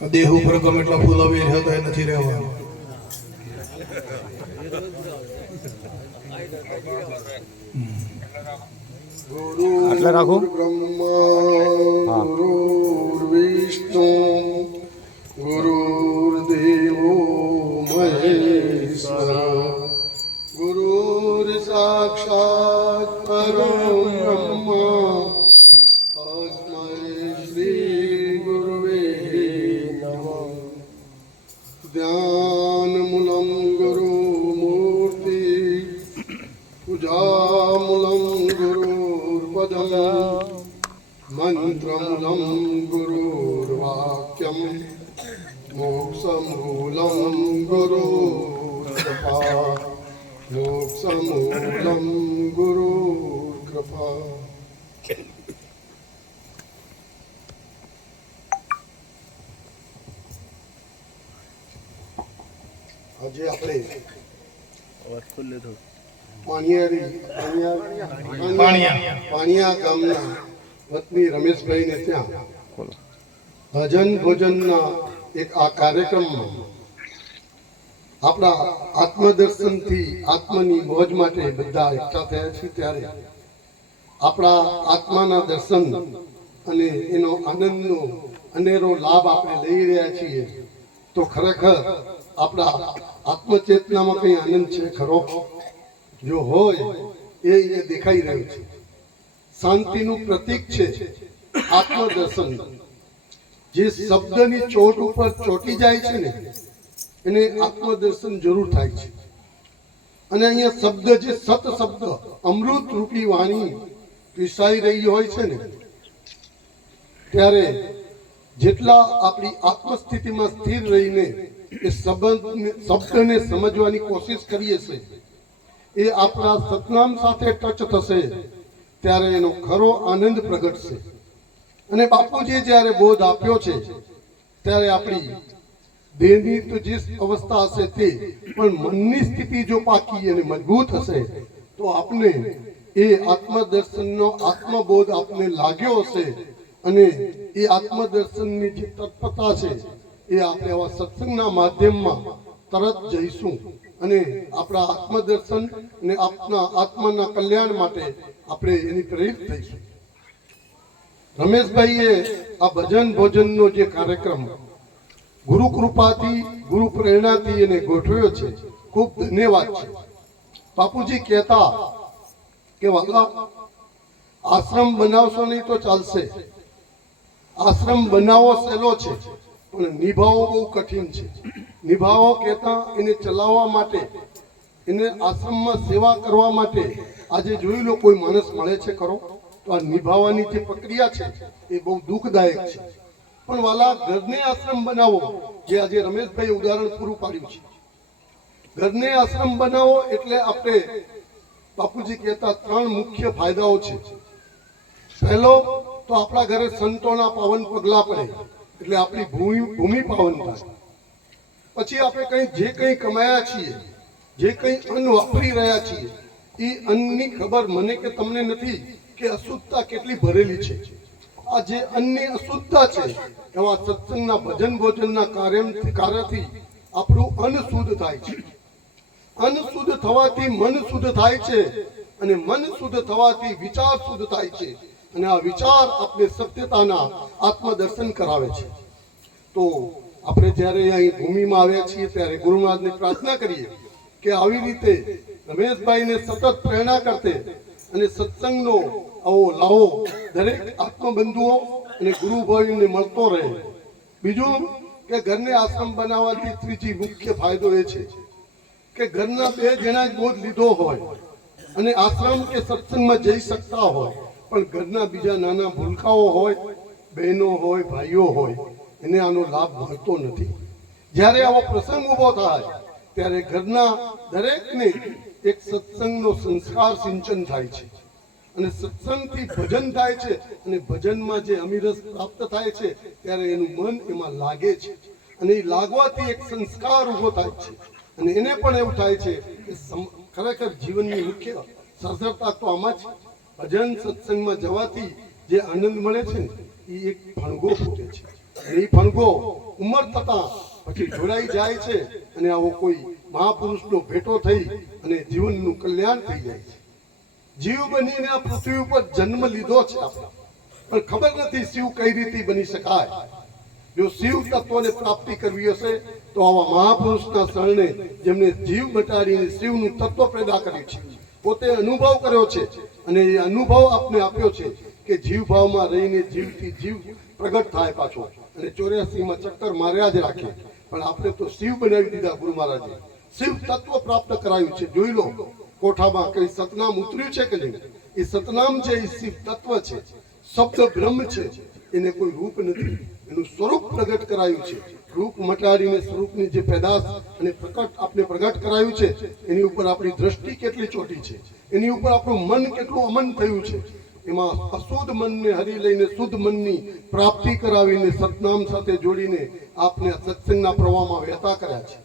દેહ ઉપર ગમે એટલા ફૂલાવી રહ્યા હતા એ નથી રહેવા. આટલા રાખો. બ્રહ્મા ગુરુર્વિષ્ણુ ગુરુર્દેવો મહેશ્વર ગુરુર સાક્ષાત પરબ્રહ્મ તસ્મૈ શ્રી ગુરવે નમઃ. ધ્યાનમૂલં ગુરુમૂર્તિ પૂજામૂલં ગુરુર્પદમ મંત્રમૂલં ગુરુર્વાક્યમ મોક્ષમૂલં ગુરુર્કૃપા મોક્ષમૂલં ગુરુર્કૃપા. આજે આપણે પાણિયા ગામના વતની રમેશભાઈને ત્યાં ભજન ભોજનના એક આ કાર્યક્રમમાં આપણા આત્મદર્શનથી આત્મની મોજ માટે બધા એકઠા થયા છે. ત્યારે આપણા આત્માના દર્શન અને એનો આનંદનો અનેરો લાભ આપણે લઈ રહ્યા છીએ. તો ખરેખર આપણા આત્મચેતનામાં કંઈ આનંદ છે ખરો? જો હોય એ દેખાઈ રહ્યું છે. શાંતિનું પ્રતીક છે આત્મદર્શન. જે શબ્દની ચોટ ઉપર ચોટી જાય છે ને એને આત્મદર્શન જરૂર થાય છે. અને અહીંયા શબ્દ જે સત શબ્દ અમૃત રૂપી વાણી પીસાઈ રહી હોય છે ને ત્યારે જેટલા આપણી આત્મસ્થિતિમાં સ્થિર રહીને એ શબ્દને સમજવાની કોશિશ કરીએ છીએ એ આપણા સતનામ સાથે ટચ થશે ત્યારે એનો ખરો આનંદ પ્રગટશે. અને બાપુજીએ જ્યારે બોધ આપ્યો છે ત્યારે આપણી દેહની તો જે અવસ્થા હશે તે પણ મનની સ્થિતિ જો પાકી અને મજબૂત હશે તો આપને એ આત્મદર્શનનો આત્મબોધ આપને લાગ્યો હશે. અને એ આત્મદર્શનની જે તત્પરતા છે એ આપણે આવા સત્સંગના માધ્યમમાં તરત જઈશું અને આપણા આત્મદર્શન અને આપના આત્માના કલ્યાણ માટે આપણે એની પ્રેરિત થઈશું. રમેશભાઈએ આ ભજન ભોજનનો જે કાર્યક્રમ ગુરુ કૃપાથી ગુરુ પ્રેરણાથી એને ગોઠવ્યો છે. ખૂબ ધન્યવાદ છે. બાપુજી કહેતા કે વાલા આશ્રમ બનાવશો નહીં તો ચાલશે. આશ્રમ બનાવવો સહેલો છે પણ નિભાવવો બહુ કઠિન છે. નિભાવો કહેતા એને ચલાવવા માટે એને આશ્રમમાં સેવા કરવા માટે આજે જોઈ લો કોઈ માણસ મળે છે ખરો? તો આ નિભાવવાની જે પ્રક્રિયા છે એ બહુ દુઃખદાયક છે. પણ વાલા ઘરને આશ્રમ બનાવો જે આજે રમેશભાઈ ઉદાહરણ પૂરું પાડ્યું છે. ઘરને આશ્રમ બનાવો એટલે આપણે બાપુજી કહેતા 3 મુખ્ય ફાયદાઓ છે. પહેલો તો આપણા ઘરે સંતોના પાવન પગલા પડે એટલે આપણી ભૂમિ પાવન થાય. પછી આપણે જે કંઈ કમાયા છીએ જે કંઈ અન્ન વાપરી રહ્યા છીએ એ અન્નની ખબર મને કે તમને નથી કે અશુદ્ધતા કેટલી ભરેલી છે. આ જે અન્નની અશુદ્ધતા છે એવા સત્સંગના ભજન ભોજનના કાર્યથી આપણું અન્ન શુદ્ધ થાય છે. અન્ન શુદ્ધ થવાથી મન શુદ્ધ થાય છે અને મન શુદ્ધ થવાથી વિચાર શુદ્ધ થાય છે અને આ વિચાર આપણે સત્યતાના આત્મદર્શન કરાવે છે. તો આપણે જ્યારે અહીં ભૂમિમાં આવ્યા છીએ ત્યારે ગુરુ મહારાજને પ્રાર્થના કરીએ કે આવી રીતે રમેશભાઈને સતત પ્રેરણા કરતે અને સત્સંગનો આવો લાવો દરેક આત્મબંધુઓ અને ગુરુભાઈને મળતો રહે. બીજું કે ઘરને આશ્રમ બનાવવાથી ત્રીજી મુખ્ય ફાયદો એ છે કે ઘરના 2 જણા જ બોધ લીધો હોય અને આશ્રમ કે સત્સંગમાં જઈ શકતા હોય પણ ઘરના બીજા નાના ભૂલકાઓ હોય, બહેનો હોય, ભાઈઓ હોય એને આનો લાભ મળતો નથી. જ્યારે આવો પ્રસંગ ઊભો થાય ત્યારે ઘરના દરેકને એક સત્સંગનો સંસ્કાર સિંચન થાય છે અને સત્સંગથી ભજન થાય છે અને ભજનમાં જે અમીરસ પ્રાપ્ત થાય છે ત્યારે એનું મન એમાં લાગે છે અને એ લાગવાથી એક સંસ્કાર ઊભો થાય છે અને એને પણ એવું થાય છે કે ખરેખર જીવનની મુખ્ય સાર્થકતા તો આમાં જ ભજન સત્સંગમાં જવાથી જે આનંદ મળે છે ને એ એક ફણગો ફૂટે છે. અને એ ફણગો ઉંમર થતા પછી જોડાઈ જાય છે અને આવો કોઈ મહાપુરુષનો ભેટો થઈ અને જીવનનું કલ્યાણ થઈ જાય છે. જીવ બનીને આ પૃથ્વી ઉપર જન્મ લીધો છે આપણે, પણ ખબર નથી શિવ કઈ રીતે બની શકાય. જો શિવ તત્વને પ્રાપ્તિ કરવી હશે તો આવા મહાપુરુષના શરણે જેમને જીવ મટાડીને શિવનું તત્વ પેદા કર્યું છે, પોતે અનુભવ કર્યો છે અને એ અનુભવ આપને આપ્યો છે કે જીવ ભાવમાં રહીને જીવથી જીવ પ્રગટ થાય પાછો અને 84માં ચક્કર માર્યા જ રાખે. પણ આપણે તો શિવ બનાવી દીધા ગુરુ મહારાજે. શિવ તત્વ પ્રાપ્ત કરાયું છે. જોઈ લો કોઠામાં કઈ સતનામ ઉતર્યું છે કે નહીં? એ સતનામ છે એ શિવ તત્વ છે, શબ્દ બ્રહ્મ છે, એને કોઈ રૂપ નથી, એનું સ્વરૂપ પ્રગટ કરાયું છે. રૂપ મટાડીને સ્વરૂપની જે પેદાશ અને પ્રકટ આપણે પ્રગટ કરાયું છે એની ઉપર આપણી દ્રષ્ટિ કેટલી ચોટી છે, એની ઉપર આપણું મન કેટલું અમન થયું છે. એમાં અશુદ્ધ મનને હરી લઈને શુદ્ધ મનની પ્રાપ્તિ કરાવીને સતનામ સાથે જોડીને આપને સત્સંગના પ્રવાહમાં વહેતા કર્યા છે.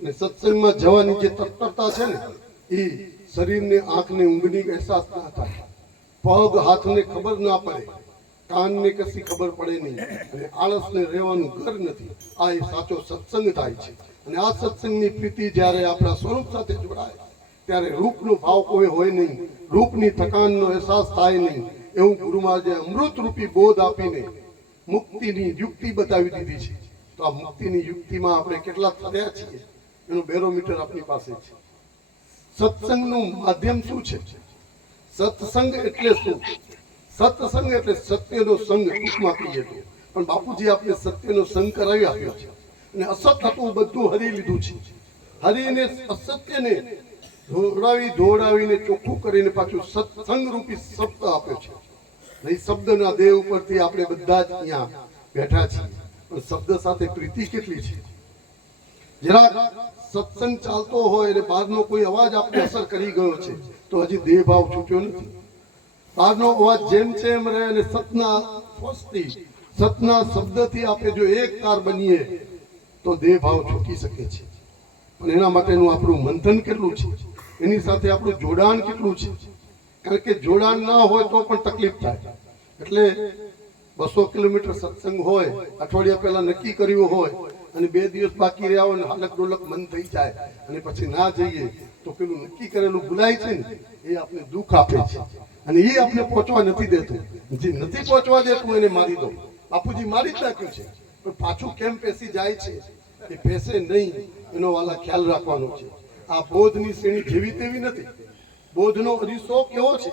અને સત્સંગમાં જવાની જે તત્પરતા છે ને એ શરીરને આંખને ઊંઘની અહેસાસ ના થાય, પગ હાથને ખબર ના પડે, કાનને કશી ખબર પડે નહીં અને આળસને રહેવાનું ઘર નથી. આ એ સાચો સત્સંગ થાય છે. અને આ સત્સંગની પ્રીતિ જ્યારે આપણા સ્વરૂપ સાથે જોડાય ત્યારે રૂપનો ભાવ કોઈ હોય નહીં, રૂપની થકાનનો અહેસાસ થાય નહીં. એવું ગુરુ મહારાજે અમૃત રૂપી બોધ આપીને મુક્તિની યુક્તિ બતાવી દીધી છે. તો આ મુક્તિની યુક્તિમાં આપણે કેટલા થયા છીએ એનો બેરોમીટર આપણી પાસે છે. સત્સંગનું માધ્યમ શું છે? સત્સંગ એટલે શું? સત્સંગ એટલે સત્યનો સંગ, ટૂંકમાં કહીએ તો. પણ બાપુજી આપણે સત્યનો સંગ કરાવી આપ્યો છે અને અસત હતું બધું હરી લીધું છે. હરીને અસત્યને ધોડાવીને ચોખ્ખું કરીને પાછું સત્સંગ રૂપી શબ્દ આપ્યો છે. એ શબ્દના દેહ ઉપરથી આપણે બધા જ અહીંયા બેઠા છીએ, પણ શબ્દ સાથે પ્રીતિ કેટલી છે. જરાક સત્સંગ ચાલતો હોય અને બહારનો કોઈ અવાજ આપણે અસર કરી ગયો છે તો હજી દેહ ભાવ છૂટ્યો નથી. બહારનો અવાજ જેમ છે એમ રહે અને સતના શબ્દથી આપણે જો એક તાર બનીએ તો દેહ ભાવ છૂટી શકે છે. પણ એના માટેનું આપણું મંથન કેટલું છે, એની સાથે આપણું જોડાણ કેટલું છે. કારણ કે જોડાણ ના હોય તો પણ તકલીફ થાય. એટલે 200 કિલોમીટર સત્સંગ હોય, અઠવાડિયા પહેલા નક્કી કર્યું હોય અને 2 દિવસ બાકી રહ્યા હોય ને હાલક ડોલક મન થઈ જાય અને પછી ના જઈએ તો પેલું નક્કી કરેલું ભૂલાય છે ને એ આપણે દુઃખ આપે છે અને એ આપણે પહોંચવા નથી દેતું. જે નથી પહોંચવા દેતું એને મારી દો. બાપુજી મારી જ નાખ્યું છે, પણ પાછું કેમ પેસી જાય છે એ પેસે નહીં એનો વાલા ખ્યાલ રાખવાનો છે. આ બોધની શ્રેણી જેવી તેવી નથી. બોધનો અરીસો કેવો છે?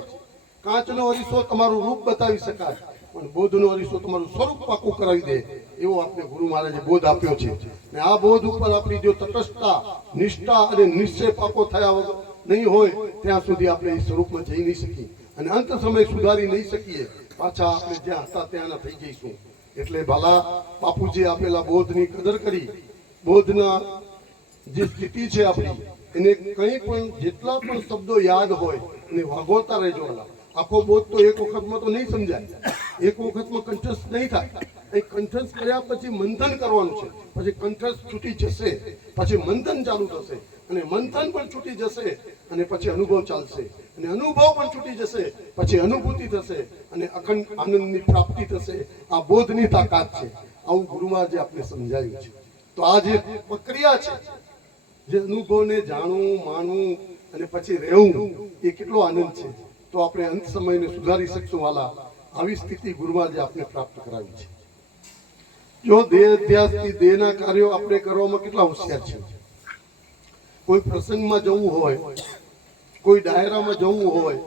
કાચનો અરીસો તમારું રૂપ બતાવી શકાય, પણ બોધનો અરીસો તમારું સ્વરૂપ પાકું કરાવી દે એવો આપણે ગુરુ મહારાજે બોધ આપ્યો છે. અને આ બોધ ઉપર આપણી જો તટસ્થતા, નિષ્ઠા અને નિશ્ચય પાકો થયા વગર નહીં હોય ત્યાં સુધી આપણે એ સ્વરૂપમાં જઈ નહીં શકીએ અને અંત સમય સુધારી નહીં શકીએ. પાછા આપણે જ્યાં હતા ત્યાંના થઈ જઈશું. એટલે ભલા બાપુજી આપેલા બોધની કદર કરી, બોધના જે સ્થિતિ છે આપણી એને કંઈ પણ જેટલા પણ શબ્દો યાદ હોય એને વાગોતા રહેજો. આખો બોધ તો એક વખતમાં તો નહીં સમજાય, એક વખતમાં કંઠસ્થ નહીં થાય. એ કંઠસ્થ કર્યા પછી મંથન કરવાનું છે, પછી કંઠસ્થ છૂટી જશે, પછી મંથન ચાલુ થશે અને મંથન પણ છૂટી જશે અને પછી અનુભવ ચાલશે અને અનુભવ પણ છૂટી જશે, પછી અનુભૂતિ થશે અને અખંડ આનંદની પ્રાપ્તિ થશે. આ બોધની તાકાત છે. આવું ગુરુ મહારાજે આપણે સમજાવ્યું છે. તો આ જે પ્રક્રિયા છે, જે અનુભવને જાણવું, માણવું અને પછી રહેવું, એ કેટલો આનંદ છે. તો આપણે અંત સમયને સુધારી શકશું વાલા. આવી સ્થિતિ ગુરુ મહારાજે આપણે પ્રાપ્ત કરાવી છે. જો દેહ અધ્યાસથી દેહના કાર્યો આપણે કરવામાં કેટલા હોશિયાર છે. કોઈ પ્રસંગમાં જવું હોય, કોઈ ડાયરામાં જવું હોય,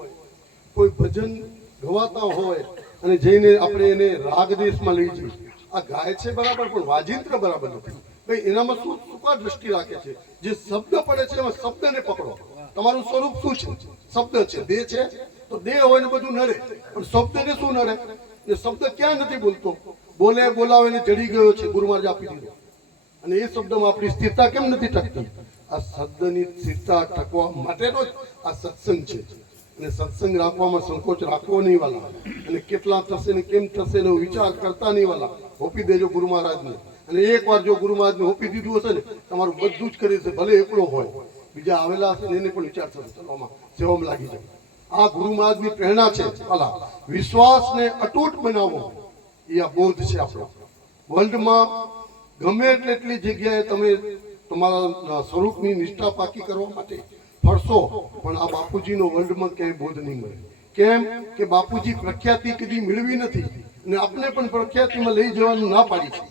કોઈ ભજન ગવાતા હોય અને જઈને આપણે એને રાગ દેશમાં લઈ જઈએ. આ ગાય છે બરાબર, પણ વાજિંત્ર બરાબર નથી. ભાઈ એનામાં શું દ્રષ્ટિ રાખે છે? જે શબ્દ પડે છે એમાં શબ્દને પકડો. તમારું સ્વરૂપ શું છે? શબ્દ છે. દેહ છે તો દેહ હોય ને બધું નડે, પણ શબ્દને શું નડે? ને શબ્દ ક્યાં નથી બોલતો? બોલે બોલાવે ને જડી ગયો છે, ગુરુ મહારાજ આપી દીધો. અને એ શબ્દમાં આપણી સ્થિરતા કેમ નથી ટકતી? આ શબ્દની સ્થિરતા ટકવા માટેનો જ આ સત્સંગ છે. અને સત્સંગ રાખવામાં સંકોચ રાખવો નહીં વાલા. અને કેટલા થશે ને કેમ થશે એનો વિચાર કરતા નહીં વાલા. હોપી દેજો ગુરુ મહારાજને. અને એકવાર જો ગુરુ મહારાજને હોપી દીધું હશે ને તમારું બધું જ કરી છે. ભલે એકલો હોય, બીજા આવેલા હશે ને એને પણ વિચાર થશે, ચલો આમાં સેવામાં લાગી જાય. આ ગુરુ મહારાજની પ્રેરણા છે વાલા. વિશ્વાસને અતૂટ બનાવવો એ આ બોધ છે આપણો. વર્લ્ડમાં ગમે એટલી જગ્યાએ તમે તમારા સ્વરૂપની નિષ્ઠા પાકી કરવા માટે ફરશો, પણ આ બાપુજીનો વર્લ્ડમાં ક્યાંય બોધ નહીં મળે. કેમ કે બાપુજી પ્રખ્યાતિ કદી મેળવી નથી અને આપણે પણ પ્રખ્યાતિમાં લઈ જવાનું ના પાડી છે.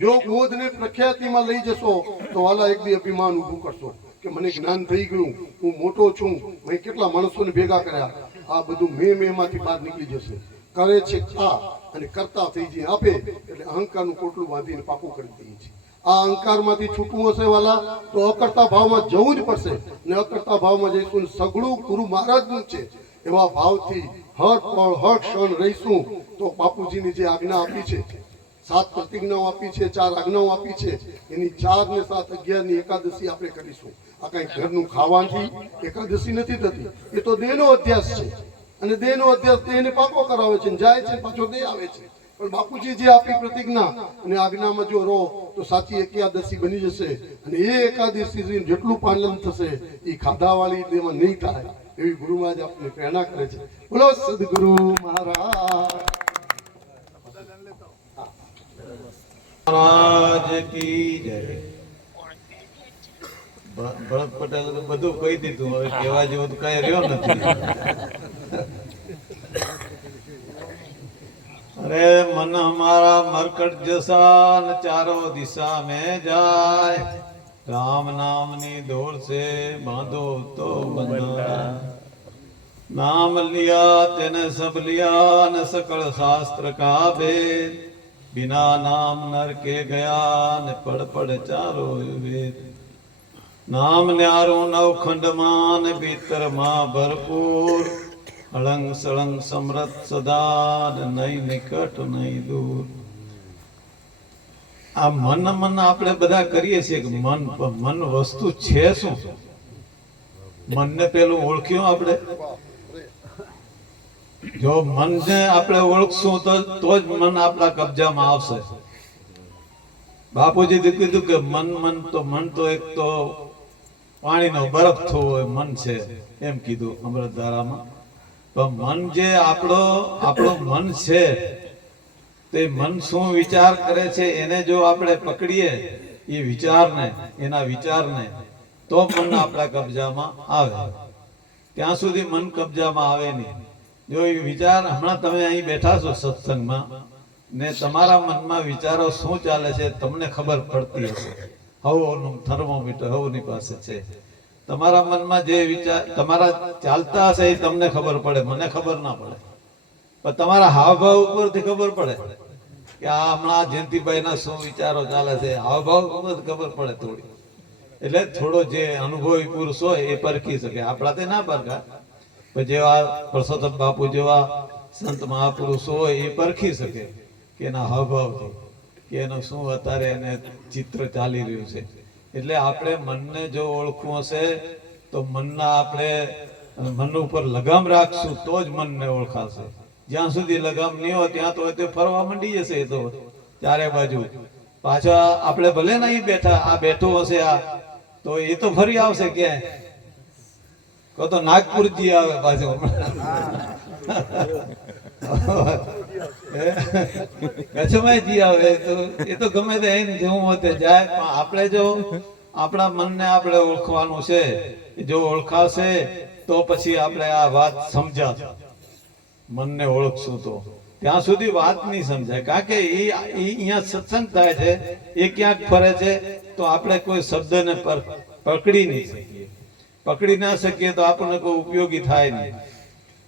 જો બોધને પ્રખ્યાતિમાં લઈ જશો તો વાલા એક બી અભિમાન ઊભું કરશો કે મને જ્ઞાન થઈ ગયું, હું મોટો છું, મેં કેટલા માણસોને ભેગા કર્યા. આ બધું મેં બહાર નીકળી જશે. કરે છે આ અને કરતા થઈ જાય આપે એટલે અહંકારનું કોટલું બાંધીને પાકું કરી દઈએ છીએ. આ અહંકારમાંથી છૂટવું હશે વાલા તો અકર્તા ભાવમાં જવું જ પડશે. ને અકર્તા ભાવમાં જઈશું ને સગળું ગુરુ મહારાજનું છે એવા ભાવથી હર પળ હર ક્ષણ રહીશું તો બાપુજીની જે આજ્ઞા આપી છે, 7 પ્રતિજ્ઞાઓ આપી છે, 4 આજ્ઞાઓ આપી છે, એની 4 ને 7 11ની એકાદશી આપણે કરીશું. આ કઈ ઘરનું ખાવાથી એકાદશી નથી થતી, એ તો દેહનો અધ્યાસ છે અને દેહનો અધ્યાસ દેહને પાકો કરાવે છે, જાય છે પાછો દેહ આવે છે. પણ બાપુજી જે આપી પ્રતિજ્ઞા અને આજ્ઞામાં જો રહો તો સાચી એકાદશી બની જશે અને એ એકાદશી જેટલું પાલન થશે એ ખાધાવાળી દેહમાં નહીં થાય એવી ગુરુ મહારાજ આપણને પ્રેરણા કરે છે. બોલો સદગુરુ મહારાજ કી જય. ભરત પટેલ તો બધું કહી દીધું, હવે કહેવા જેવું તો કઈ રહ્યો નથી. અરે મન હમારા મરકટ જસા ન ચારો દિશા में जाए, राम नाम ની દોર से बांधो तो बंधा, नाम लिया तेने सब लिया न सकल शास्त्र का भेद, बिना नाम नर के गया ने पढ़ पढ़ चारो वेद, नाम न्यारो नवखंड मान भीतर मां भरपूर, अड़ंग सड़ंग समरथ सदा नहीं निकट नहीं दूर. આ મન આપણે બધા કરીએ છીએ કે મન વસ્તુ છે શું? મનને પેલું ઓળખ્યું આપણે? જો મનને આપણે ઓળખશું તો જ મન આપણા કબજામાં આવશે. બાપુજી કીધું કે મન તો એક તો પાણીનો બરફ થવો હોય મન છે એમ કીધું અમૃતધારામાં. પણ મન જે આપણું મન છે તે મન શું વિચાર કરે છે એને જો આપણે પકડીએ એ વિચારને, એના વિચારને, તો મન આપણા કબજામાં આવે. ત્યાં સુધી મન કબજામાં આવે નહીં. જો એ વિચાર, હમણાં તમે અહીં બેઠા છો સત્સંગમાં ને તમારા મનમાં વિચારો શું ચાલે છે તમને ખબર પડતી હશે. હવનું થર્મોમીટર હવની પાસે છે. તમારા મનમાં જે વિચાર તમારા ચાલતા હશે એ તમને ખબર પડે, મને ખબર ના પડે. પણ તમારા હાવભાવ ઉપરથી ખબર પડે કે આ હમણાં જયંતિભાઈ ના શું વિચારો ચાલે છે. હાવભાવ ઉપર ખબર પડે થોડી. એટલે થોડો જે અનુભવી પુરુષ હોય એ પરખી શકે, આપણાથી ના પરખા. પણ જેવા પરસોત્તમ બાપુ જેવા સંત મહાપુરુષો હોય એ પરખી શકે કે એના હાવભાવથી કે એનું શું અત્યારે એને ચિત્ર ચાલી રહ્યું છે. એટલે આપણે મનને જો ઓળખવું હશે તો મન ઉપર લગામ રાખશું તો જ મનને ઓળખાશે. જ્યાં સુધી લગામ નહીં હોય ત્યાં તો તે ફરવા માંડી જશે. એ તો ચારે બાજુ પાછા આપણે ભલે નહીં બેઠા, આ બેઠો હશે આ તો એ તો ફરી આવશે ક્યાંય. કહો તો નાગપુરજી આવે પાછો, કચ્છમાંથી આવે તો એ તો ગમે તે જેવું હોતે જાય. પણ આપણે જો આપણા મનને આપણે ઓળખવાનું છે, જો ઓળખાશે તો પછી આપણે આ વાત સમજાશે. મનને ઓળખશું તો ત્યાં સુધી વાત નહીં સમજાય. કારણ કે એ અહીંયા સત્સંગ થાય છે, એ ક્યાંક ફરે છે તો આપણે કોઈ શબ્દને પકડી નહીં શકીએ. પકડી ના શકીએ તો આપણને કોઈ ઉપયોગી થાય નહીં.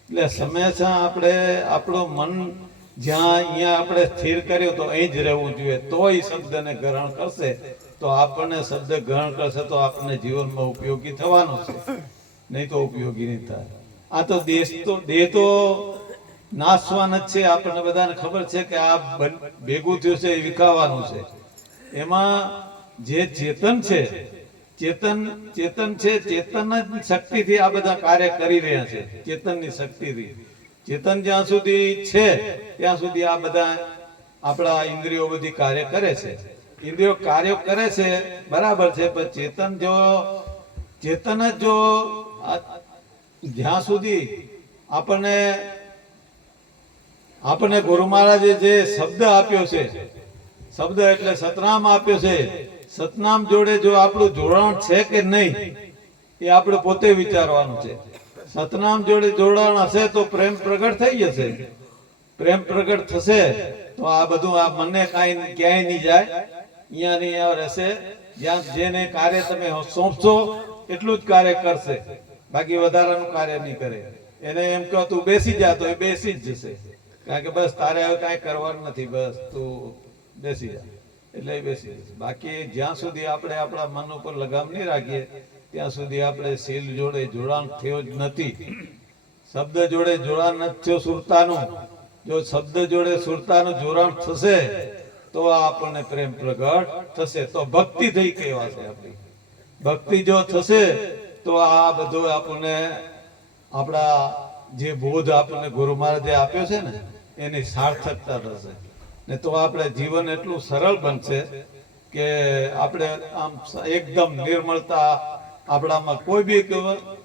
એટલે હંમેશા આપણે આપણું મન જ્યાં અહીંયા આપણે સ્થિર કર્યો તો અહીં જ રહેવું જોઈએ. તો એ શબ્દને ગ્રહણ કરશે તો આપણને શબ્દ ગ્રહણ કરશે તો આપણને જીવનમાં ઉપયોગી થવાનું છે, નહીં તો ઉપયોગી નહીં થાય. આ તો દેહ તો નાશવાન જ છે. આપણને બધાને ખબર છે કે આ ભેગું થયું છે એ વિખાવાનું છે. એમાં જે ચેતન છે, ચેતન છે, ચેતન શક્તિથી આ બધા કાર્ય કરી રહ્યા છે. ચેતનની શક્તિથી, ચેતન જ્યાં સુધી છે ત્યાં સુધી આ બધા આપણા ઇન્દ્રિયો બધી કાર્ય કરે છે. ઇન્દ્રિયો કાર્ય કરે છે બરાબર છે, પણ ચેતન જ જો જ્યાં સુધી આપણને ગુરુ મહારાજે જે શબ્દ આપ્યો છે, શબ્દ એટલે સતનામ આપ્યો છે. સતનામ જોડે જો આપણું જોડાણ છે કે નહીં એ આપણે પોતે વિચારવાનું છે. સતનામ જોડે જોડાણ હશે તો પ્રેમ પ્રગટ થઈ જશે. પ્રેમ પ્રગટ થશે તો આ બધું આ મનને કાંઈ ક્યાંય નહીં જાય, અહીંયા ને અહીંયા રહેશે. જ્યાં જેને કાર્ય તમે સોંપશો એટલું જ કાર્ય કરશે, બાકી વધારાનું કાર્ય નહીં કરે. એને એમ કહો તું બેસી જા તો એ બેસી જ જશે, કારણ કે બસ તારે હવે કાંઈ કરવાનું નથી, બસ તું બેસી જા એટલે એ બેસી જશે. બાકી જ્યાં સુધી આપણે આપણા મન ઉપર લગામ નહીં રાખીએ ત્યાં સુધી આપણે શીલ જોડે જોડાણ થયો જ નથી. શબ્દ જોડે જોડાણ નથી થયો સુરતાનું. જો શબ્દ જોડે સુરતાનું જોડાણ થશે તો આપણને પ્રેમ પ્રગટ થશે, તો ભક્તિ થઈ કહેવાશે. આપણી ભક્તિ જો થશે તો આ બધું આપણને આપણા જે બોધ આપણને ગુરુ મહારાજે આપ્યો છે ને એની સાર્થકતા થશે ને તો આપણે જીવન એટલું સરળ બનશે કે આપણે આમ એકદમ નિર્મળતા આપણામાં કોઈ બી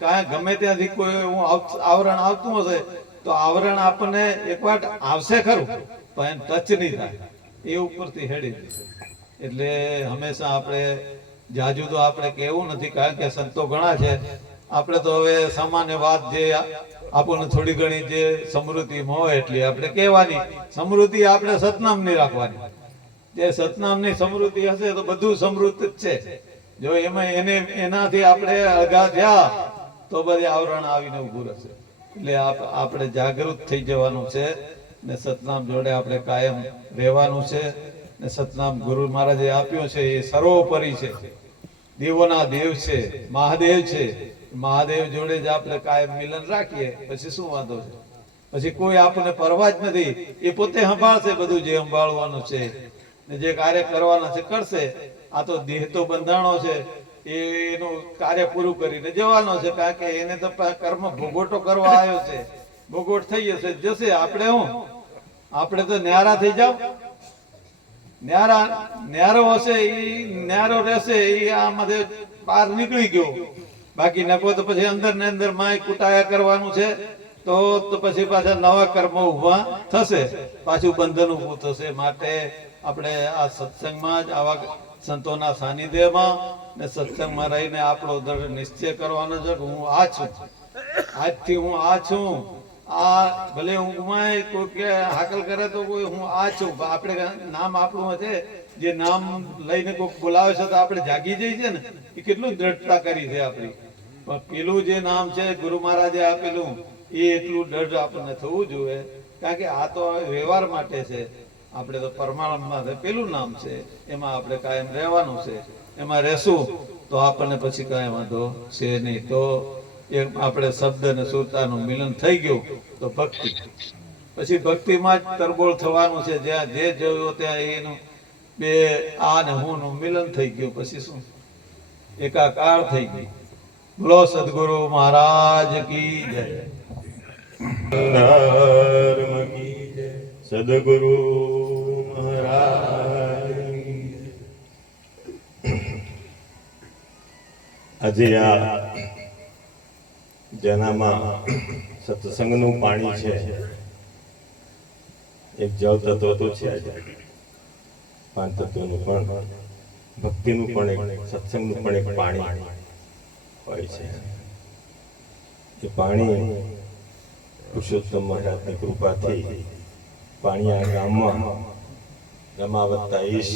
કાંઈ ગમે ત્યાંથી કોઈ એવું આવરણ આવતું હશે તો આવરણ આપણને એકવાર આવશે ખરું પણ ટચ નહીં થાય, એ ઉપરથી હેડી જશે. એટલે હંમેશા આપણે જાજુ તો આપણે કહેવું નથી, કારણ કે સંતો ઘણા છે. આપણે તો હવે સામાન્ય વાત જે આપણને થોડી ઘણી જે સમૃદ્ધિમાં હોય એટલી આપણે કહેવાની. સમૃદ્ધિ આપણે સતનામની રાખવાની. જે સતનામની સમૃદ્ધિ હશે તો બધું સમૃદ્ધ જ છે. જો એમાં એનાથી આપણે અળગા થયા તો બધી આવરણ આવીને ઊભું રહેશે. એટલે આપણે જાગૃત થઈ જવાનું છે ને સતનામ જોડે આપણે કાયમ રહેવાનું છે. ને સતનામ ગુરુ મહારાજે આપ્યું છે એ સર્વોપરી છે, દેવોના દેવ છે, મહાદેવ છે. મહાદેવ જોડે જ આપણે કાયમ મિલન રાખીએ પછી શું વાંધો છે? પછી કોઈ આપણને પરવા જ નથી. એ પોતે સંભાળશે બધું જે સંભાળવાનું છે ને જે કાર્ય કરવાના છે કરશે. આ તો દેહ તો બંધાણો છે, એનું કાર્ય પૂરું કરીને જવાનો છે, કારણ કે એને તો કર્મ ભોગવટો કરવા આવ્યો છે. ભોગવટ થઈ જશે જશે. આપણે તો ન્યારા થઈ જાવ. ન્યારો હશે એ ન્યારો રહેશે, એ આમાંથી બહાર નીકળી ગયો. બાકી નફો તો પછી અંદર ને અંદર માય કુટાયા કરવાનું છે. તો પછી પાછા નવા કર્મો ઉભા થશે, પાછું બંધન ઉભું થશે. માટે આપણે આ સત્સંગમાં જ આવા સંતોના સાનિધ્યમાં ને સત્સંગમાં રહીને આપણો દ્રઢ નિશ્ચય કરવાનો છે કે હું આ છું, આજથી હું આ છું. આ ભલે ઊંઘમાં કોઈ કે હાકલ કરે તો કોઈ હું આ છું. આપણે નામ આપણું છે, જે નામ લઈને કોઈ બોલાવે છે તો આપણે જાગી જઈએ છે ને, એ કેટલું દ્રઢતા કરી છે આપણી. પણ પેલું જે નામ છે ગુરુ મહારાજે આપેલું એ એટલું દ્રઢ આપણને થવું જોઈએ, કારણ કે આ તો વ્યવહાર માટે છે. આપણે તો પરમાણમાં પેલું નામ છે, એમાં આપણે કાયમ રહેવાનું છે. એમાં રહેશું તો આપણને પછી કાંઈ વાંધો છે નહીં. તો એ આપણે શબ્દ અને સુરતાનું મિલન થઈ ગયું તો ભક્તિ. પછી ભક્તિમાં જ તરબોળ થવાનું છે. જ્યાં જે જોયું ત્યાં એનું બે આ ને હું નું મિલન થઈ ગયું. પછી શું એકાકાર થઈ ગઈ. બોલો સદગુરુ મહારાજ કી જય. સદગુરુ મહારાજ. આજે આ જેનામાં સત્સંગનું પાણી છે, એક જળ તત્વ તો છે, પાંચ તત્વનું પણ ભક્તિનું પણ એક સત્સંગનું પણ એક પાણી હોય છે. એ પાણી પુરુષોત્તમ મહારાજની કૃપાથી પાણી આ ગામમાં રમાવતા ઈશ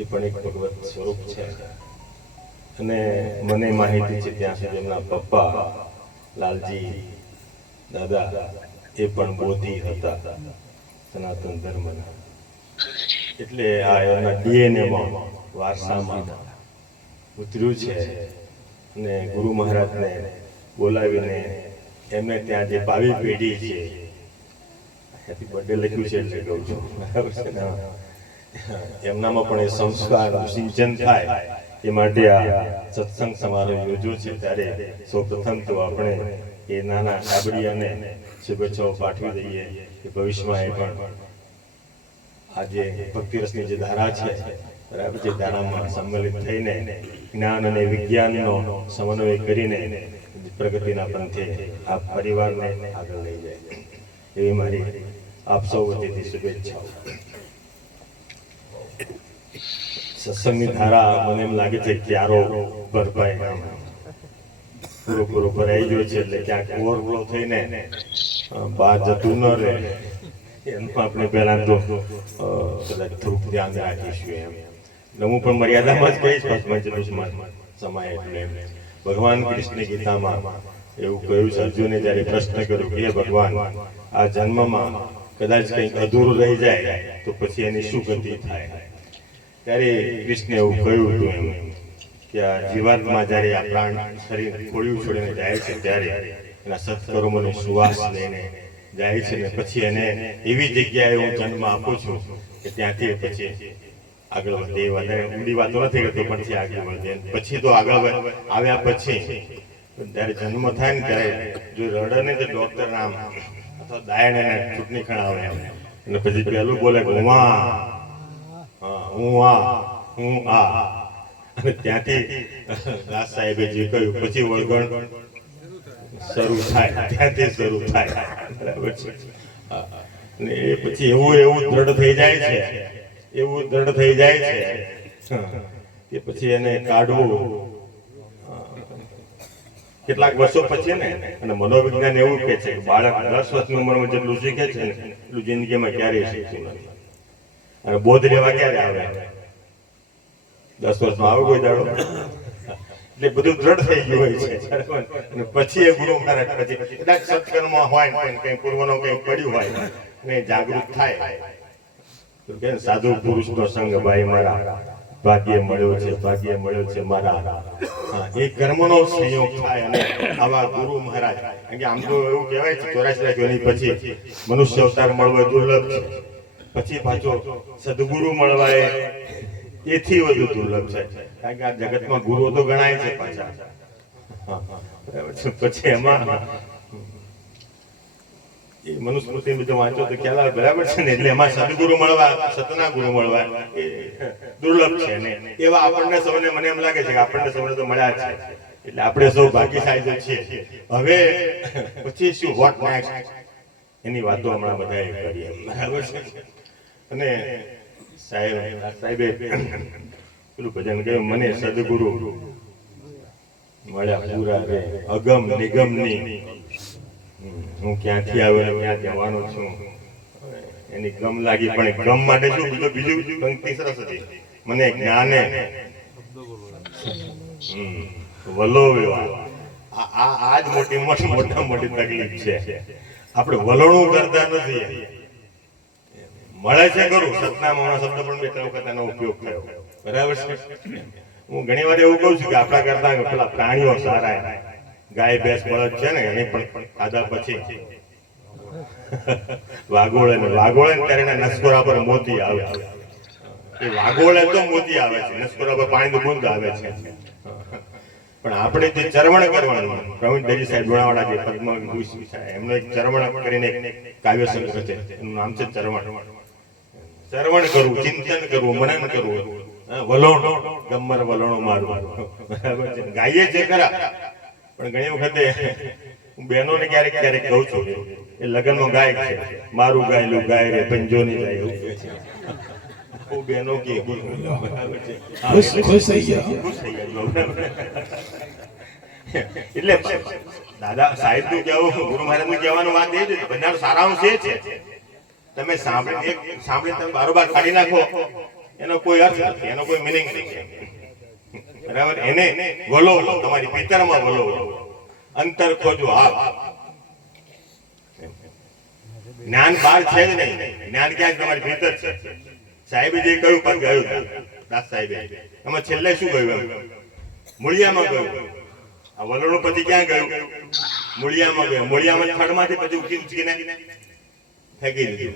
એ પણ એક ભગવત સ્વરૂપ છે. અને મને માહિતી છે ત્યાં સુધી એમના પપ્પા લાલજી દાદા એ પણ બોધી હતા સનાતન ધર્મના. એટલે આ એમના ડીએનએમાં વારસામાં ઉતર્યું છે. અને ગુરુ મહારાજને બોલાવીને એમને ત્યાં જે ભાવિ પેઢી છે, હેપી બર્થડે લખ્યું છે એટલે કહું છું, બરાબર છે ને, એમનામાં પણ એ સંસ્કારનું સિંચન થાય એ માટે આ સત્સંગ સમારોહ યોજ્યો છે. ત્યારે સૌપ્રથમ તો આપણે એ નાના ડાબડિયાને શુભેચ્છાઓ પાઠવી દઈએ કે ભવિષ્યમાં એ પણ આજે ભક્તિરસની જે ધારા છે, બરાબર, જે ધારામાં સંમેલિત થઈને જ્ઞાન અને વિજ્ઞાનનો સમન્વય કરીને પ્રગતિના પંથે આ પરિવારને આગળ લઈ જાય એવી મારી આપ સૌ વતીથી શુભેચ્છાઓ. સત્સંગની ધારા મને એમ લાગે છે ક્યારો ભરપાઈ આમ પૂરો ભરાઈ ગયો છે, એટલે ક્યાંક ઓવરફ્લો થઈને બહાર જતું ન રહે એનું આપણે પહેલા તો કદાચ થોડુંક ધ્યાન રાખીશું એમ. એટલે હું પણ મર્યાદામાં જ કહીશ, સમય એટલે ભગવાન કૃષ્ણ ગીતામાં એવું કહ્યું છે, અર્જુને જ્યારે પ્રશ્ન કર્યો કે ભગવાન આ જન્મમાં કદાચ કંઈક અધૂરું રહી જાય તો પછી એની શું ગતિ થાય, ત્યારે કૃષ્ણે એવું કહ્યું હતું એમ કે આ જીવાત્મા જ્યારે આ પ્રાણ શરીર ખોળ્યું છોડીને જાય છે ત્યારે એના સત્કર્મોની સુવાસ લઈને જાય છે ને પછી એને એવી જગ્યાએ હું જન્મ આપું છું કે ત્યાંથી પછી આગળ વધે. વધારે ઊંડી વાતો નથી કરતો, પણ આગળ વધે. પછી તો આગળ આવ્યા પછી જ્યારે જન્મ થાય ને ત્યારે જો રડે ને તો ડોક્ટર નામ અથવા દાયણ એને ચૂંટણી ખણાવે એમ, અને પછી પહેલું બોલે કે હું આ, અને ત્યાંથી દાસ સાહેબે જે કહ્યું પછી વળગણ શરૂ થાય, ત્યાંથી શરૂ થાય. બરાબર છે. અને એ પછી એવું દ્રઢ થઈ જાય છે, એવું દ્રઢ થઈ જાય છે કે પછી એને કાઢવું કેટલાક વર્ષો પછી ને. અને મનોવિજ્ઞાન એવું કહે છે કે બાળક 10 વર્ષની ઉંમરમાં જેટલું શીખે છે ને એટલું જિંદગીમાં ક્યારેય શીખતું નથી. અને બોધ લેવા ક્યારે આવે? 10 વર્ષમાં આવે કોઈ દાડો. એટલે બધું દ્રઢ થઈ ગયું હોય છે. અને પછી એ ગુરુ મહારાજ પછી કદાચ સત્કર્મમાં હોય ને કંઈ પૂર્વનો કંઈ પડ્યું હોય ને જાગૃત થાય તો કે સાધુ પુરુષનો સંગ ભાઈ મારા ભાગ્ય મળ્યો છે મારા. એ કર્મનો સંયોગ થાય અને આવા ગુરુ મહારાજ, કારણ કે આમ તો એવું કહેવાય છે 84 જોની પછી મનુષ્ય અવતાર મળવો દુર્લભ છે, પછી પાછો સદગુરુ મળવા એથી વધુ દુર્લભ છે, કારણ કે આ જગતમાં ગુરુ તો ગણાય છે પાછા. પછી એમાં એ મનુસ્મૃતિ બધું વાંચો તો ખ્યાલ આવે. બરાબર છે ને. એટલે એમાં સદગુરુ મળવા, સતના ગુરુ મળવા એ દુર્લભ છે ને. એવા આપણને સૌને મને એમ લાગે છે કે આપણને સૌને તો મળ્યા છે, એટલે આપણે સૌ ભાગ્યશાળી છીએ. હવે પછી શું, વોટ નેક્સ્ટ, એની વાતો હમણાં બધાએ કરી. બરાબર છે. અને સાહેબે પેલું ભજન કહ્યું, મને સદગુરુ મળ્યા પૂરા રે અગમ નિગમની, હું ક્યાંથી આવ્યો ક્યાં જવાનો છું એની ગમ લાગી. પણ ગમ માટે શું બીજું પંક્તિ સરસ હતી, મને જ્ઞાને વલોવ્યો. આ જ મોટી તકલીફ છે. આપણે વલોણું કરતા નથી. મળે છે ખરું, સતનામાં શબ્દ પણ 2 વખત એનો ઉપયોગ થયો. બરાબર છે. હું ઘણી વાર એવું કહું છું કે આપણા કરતા પેલા પ્રાણીઓ સારા, ગાય ભેંસ બળદ છે ને એને પણ ખાધા પછી વાગોળે ત્યારે એના નસકોરા પર મોતી આવે. એ વાગોળે તો મોતી આવે છે, નસકોરા પર પાણીની બૂંદ આવે છે. પણ આપણે જે ચરવણ કરવાનું, પ્રવીણ દરી સાહેબ લુણાવાડા જે પદ્મભૂષણ છે એમનો એક ચરવણ કરીને કાવ્ય સંગ્રહ છે, એનું નામ છે ચરવણ. ચરવણ કરવું, ચિંતન કરવું, મનન કરવું, વલોણ ગમ્મર વલોણો મારવું. બરાબર છે. ગાઈએ છે ખરા, પણ ઘણી વખતે હું બહેનોને ક્યારેક કહું છું એ લગ્નમાં ગાય છે, મારું ગાયેલું ગાય રે પંજોની જાય, એવું કહે છે. બહેનો કે ખુશ થઈ ગયા. એટલે દાદા સાહેબ નું કહેવું, ગુરુ મહારાજ નું કહેવાનું વાત એ જ બધાનો સારાંશ એ છે, તમે સાંભળી તમે બારોબાર કાઢી નાખો એનો કોઈ અર્થ નથી, એનો કોઈ મિનિંગ નથી. બરાબર. એને વલો તમારી ભીતરમાં વલો, અંતર ખોજો. જ્ઞાન બહાર છે જ નહીં, જ્ઞાન ક્યાંક તમારી ભીતર છે. સાહેબે જે કહ્યું પદ ગયું દાસ સાહેબે, એમાં છેલ્લે શું કહ્યું? મૂળિયામાં ગયું. આ વલોણું પછી ક્યાં ગયું? મૂળિયામાં ગયું. મૂળિયામાં થડમાંથી પછી ઉચકીને ફેંકી દીધું.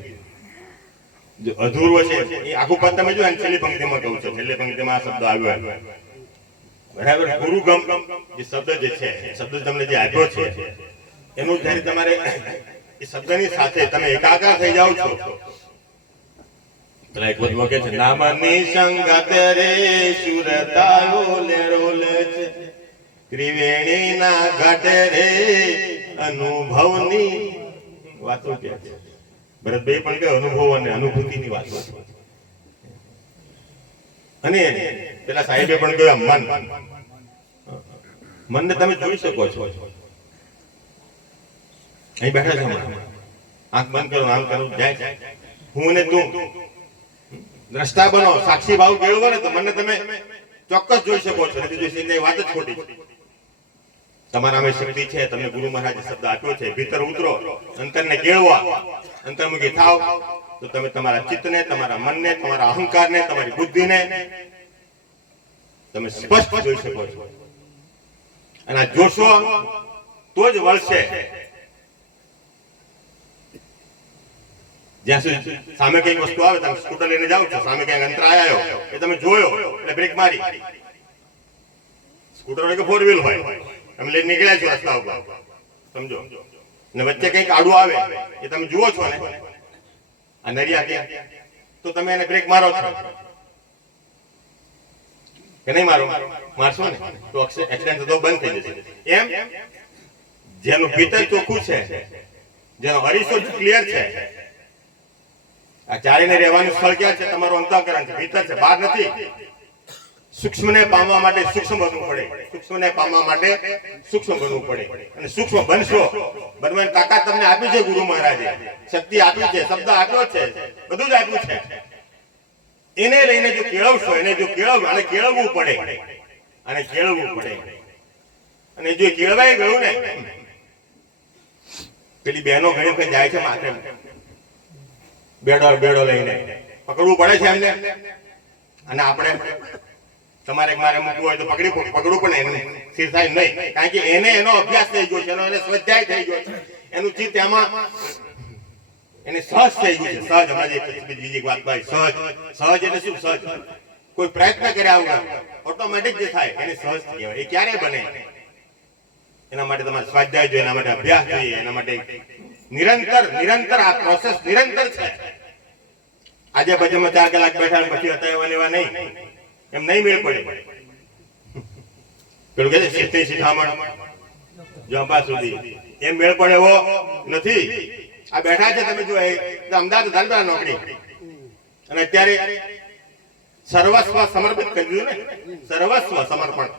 જો અધૂરો છે એ આખું પદ તમે જો છેલ્લી પંક્તિમાં કહું છું, છેલ્લી પંક્તિમાં આ શબ્દ આવ્યો. બરાબર. ગુરુગમ જે શબ્દ જે છે, શબ્દ તમને જે આપ્યો છે એનું જ્યારે તમારે એ શબ્દની સાથે તમે એકાકાર થઈ જાઓ છો. પેલા એક પદમાં કહે છે, નામની સંગત રે સુરતાયો લેરોલે છે, ત્રિવેણીના ઘાટ રે અનુભવની વાતો કે છે. ભરતભાઈ પણ કે અનુભવ અને અનુભૂતિની વાત છે. અને પેલા સાહેબે પણ કહ્યું મન, મનને તમે જોઈ શકો છો. અહીં બેઠા છો, આંખ બંધ કરો, આમ કરો, જાય હું ને તું દ્રષ્ટા બનો, સાક્ષી ભાવ કેળવો ને તો મને તમે ચોક્કસ જોઈ શકો છો. નથી જોઈ શકતા એ વાત જ ખોટી છે. તમારામાં શક્તિ છે. તમને ગુરુ મહારાજે શબ્દ આપ્યો છે, ભીતર ઉતરો, અંતરને કેળવા, અંતર્મુખી થાવ તો તમે તમારા ચિત્તને, તમારા મનને, તમારા અહંકારને, તમારી બુદ્ધિને તમે સ્પષ્ટ જોઈ શકો છો. અને આ જોશો તો જ વળશે. જ્યાં સુધી સામે કઈ વસ્તુ આવે, તમે સ્કૂટર લઈને જાઓ છો, સામે ક્યાંક અંતરાય આવ્યો એ તમે જોયો એટલે બ્રેક મારી. સ્કૂટર હોય કે ફોર વ્હીલ હોય, તમે લઈને નીકળ્યા છો રસ્તા ઉપર, સમજો, ને વચ્ચે કંઈક આડું આવે એ તમે જુઓ છો ને, આ નરિયા ક્યાં, તો તમે એને બ્રેક મારો છો કે નહીં મારો? મારશો ને તો એક્સિડન્ટ થતો બંધ થઈ જશે. એમ જેનું ભીતર ચોખ્ખું છે, જેનો અરીસો ક્લિયર છે, આ ચારીને રહેવાનું સ્થળ ક્યાં છે? તમારું અંતઃકરણ છે, ભીતર છે, બહાર નથી. સૂક્ષ્મને પામવા માટે સૂક્ષ્મ બનવું પડે, સૂક્ષ્મને પામવા માટે સૂક્ષ્મ બનવું પડે. અને સૂક્ષ્મ બનશો, બનવાની તાકાત તમને આપી છે ગુરુ મહારાજે, શક્તિ આપી છે, શબ્દ આપ્યો છે, બધું જ આપ્યું છે. એને લઈને જો કેળવશો, એને જો કેળવવું, અને કેળવવું પડે, અને કેળવવું પડે. અને જો કેળવાઈ ગયું ને, પેલી બહેનો ઘણી વખત જાય છે માથે બેડો લઈને, પકડવું પડે છે એમને. અને આપણે તમારે મારે મૂકવું હોય તો પકડવું પડે, એને સ્થિર થાય નહીં. કારણ કે એને એનો અભ્યાસ થઈ ગયો છે, એનો એને સ્વાધ્યાય થઈ ગયો છે, એનું ચિત્ત એમાં એને સહજ થઈ ગયું છે. સહજ, હમણાં બીજી એક વાત ભાઈ, સહજ એટલે શું? સહજ કોઈ પ્રયત્ન કર્યા વગર ઓટોમેટિક જે થાય એને સહજ કહેવાય. એ ક્યારે બને? એના માટે તમારે સ્વાધ્યાય જોઈએ, એના માટે અભ્યાસ જોઈએ, એના માટે નિરંતર આ પ્રોસેસ નિરંતર છે. આજે ભજનમાં 4 કલાક બેઠા પછી હતા એવા નહીં, એમ નહીં મેળ પડે. પેલું કે છે શિખામણ જંપા સુધી, એમ મેળ પડે એવો નથી. આ બેઠા છે તમે જો, અમદાવાદ ધારતા નોકરી, અને અત્યારે સર્વસ્વ સમર્પિત કરી દીધું ને, સર્વસ્વ સમર્પણ.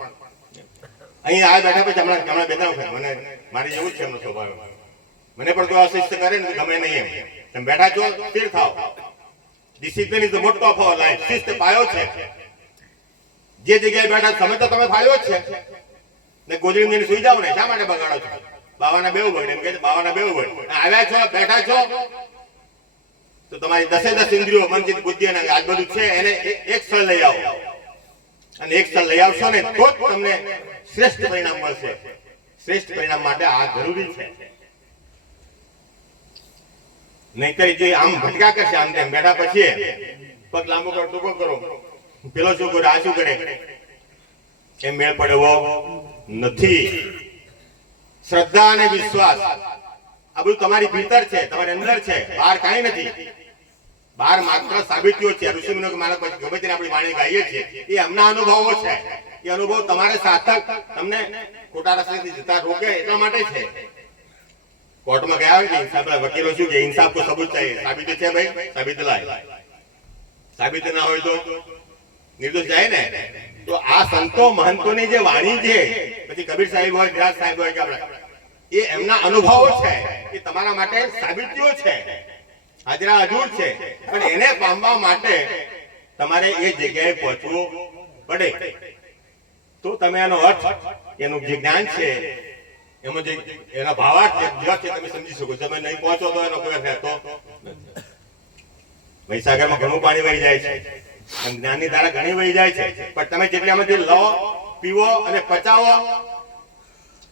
અહીં આ બેઠા પછી હમણાં બે ત્રણ મને મારી જેવું જ છે એમનો સ્વભાવ. મને પણ કોઈ અશિસ્ત કરે ને ગમે નહીં. એમ તમે બેઠા છો, સ્થિર થાવ. ડિસિપ્લિન ઇઝ ધ મોટો ઓફ અવર લાઈફ. શિસ્ત પાયો છે. જે જગ્યાએ બેઠા સમય તો તમે ફાળ્યો જ છે ને. ગોદડી લઈને સુઈ જાવ ને, શા માટે બગાડો છો? બાવાના બેવ બગડે, એમ કે બાવાના બેવ બગડે. આવ્યા છો, બેઠા છો, તો તમારી 10 ઇન્દ્રિયો, મન, ચિત્ત, બુદ્ધિ અને આ બધું છે એને એક સ્થળ લઈ આવો. અને એક સ્થળ લઈ આવશો ને તો જ તમને શ્રેષ્ઠ પરિણામ મળશે. શ્રેષ્ઠ પરિણામ માટે આ જરૂરી છે. નહીતર જો આમ ભટકા કરશે, આમ તેમ બેઠા પછી પગ લાંબો કરો, ટૂંકો કરો, પેલો શું કરે, આ શું કરે, એમ મેળ પડે એવો નથી. શ્રદ્ધા અને વિશ્વાસ આ બધું તમારી ભીતર છે, તમારી અંદર છે, બહાર કાંઈ નથી. બહાર માત્ર સાબિતીઓ છે. ઋષિમુનિઓ કે મારા પછી ગમે તેને આપણી વાણી ગાઈએ છીએ, એ એમના અનુભવો છે. એ અનુભવ તમારે સાર્થક, તમને ખોટા રસ્તેથી જતા રોકે એટલા માટે છે. કોર્ટમાં ગયા હોય ને આપણા વકીલો શું કે, ઇન્સાફ કો સબૂત ચાહીએ. સાબિતી છે ભાઈ, સાબિત લાય. સાબિતી ના હોય તો નિર્દોષ જાય ને. તો આ સંતો મહંતોની જે વાણી છે, પછી કબીર સાહેબ હોય, વિરાજ સાહેબ હોય કે આપણા, એ એમના અનુભવો છે. એ તમારા માટે સાબિતીઓ છે, હાજરા હજુર છે. પણ એને પામવા માટે તમારે એ જગ્યાએ પહોંચવું પડે. તો તમે એનો અર્થ, એનું જે જ્ઞાન છે, એમાં જે એના ભાવાર્થ છે તમે સમજી શકો. તમે નહીં પહોંચો તો એનો કોઈ અર્થ તો મહીસાગરમાં ઘણું પાણી વહી જાય છે, જ્ઞાનની ધારા ઘણી વહી જાય છે, પણ તમે જેટલી આમાંથી લો, પીવો અને પચાવો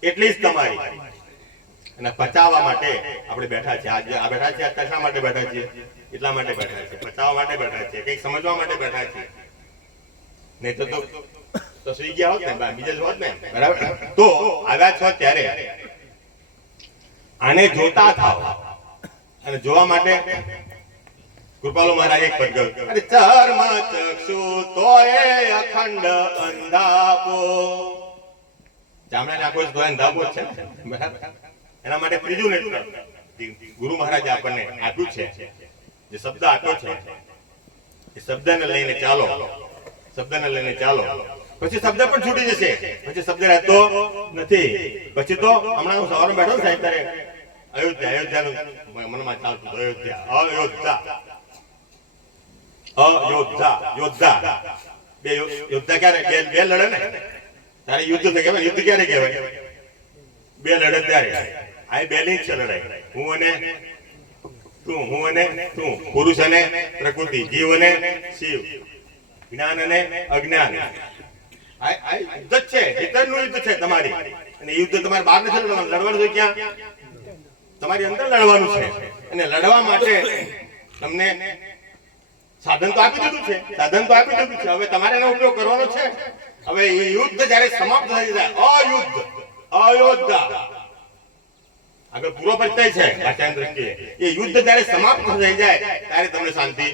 એટલી જ તમારી. અને પચાવવા માટે આપણે બેઠા છીએ. આજે આ બેઠા છીએ, અત્યારે શા માટે બેઠા છીએ? એટલા માટે બેઠા છીએ, પચાવવા માટે બેઠા છીએ, કંઈક સમજવા માટે બેઠા છીએ. નહીં તો સુઈ ગયા હોત ને, બીજા જ હોત ને, બરાબર? તો આવ્યા છો ત્યારે આને જોતા થાવ. અને જોવા માટે કૃપાલુ મહારાજ એક પદ ગયું, અરે ચર્મ ચક્ષુ તોય અખંડ અંધાપો. ચામડાની આંખો તોય અંધાપો છે, બરાબર? એના માટે ત્રીજું નેત્ર, જે ગુરુ મહારાજે આપણને આપ્યું છે, જે શબ્દ આપ્યો છે, એ શબ્દને લઈને ચાલો, શબ્દને લઈને ચાલો. પછી શબ્દ પણ છૂટી જશે, પછી શબ્દ રહેતો નથી. પછી તો હમણાં હું સવારમાં બેઠો સાહેબ ત્યારે અયોધ્યાનું મનમાં ચાલતું હતું. યોદ્ધા બે યોદ્ધા ક્યારે બે લડે ને ત્યારે યુદ્ધ તો કહેવાય. યુદ્ધ ક્યારે કહેવાય? બે લડે ત્યારે. આ બે ની છે લડાઈ. હું અને તું, પુરુષ અને પ્રકૃતિ, જીવ અને શિવ, જ્ઞાન અને અજ્ઞાન. આ યુદ્ધ જ છે, ભીતરનું યુદ્ધ છે તમારી. અને યુદ્ધ તમારે બહાર નથી લડવાનું. લડવાનું છે ક્યાં? તમારી અંદર લડવાનું છે. અને લડવા માટે તમને સાધન તો આપી દીધું છે, સાધન તો આપી દીધું છે. હવે તમારે એનો ઉપયોગ કરવાનો છે. હવે એ યુદ્ધ જ્યારે સમાપ્ત થઈ જાય, અયોધ્યા આગળ પૂરો પરિચય છે ભાષાની દ્રષ્ટિએ. એ યુદ્ધ જ્યારે સમાપ્ત થઈ જાય ત્યારે તમને શાંતિ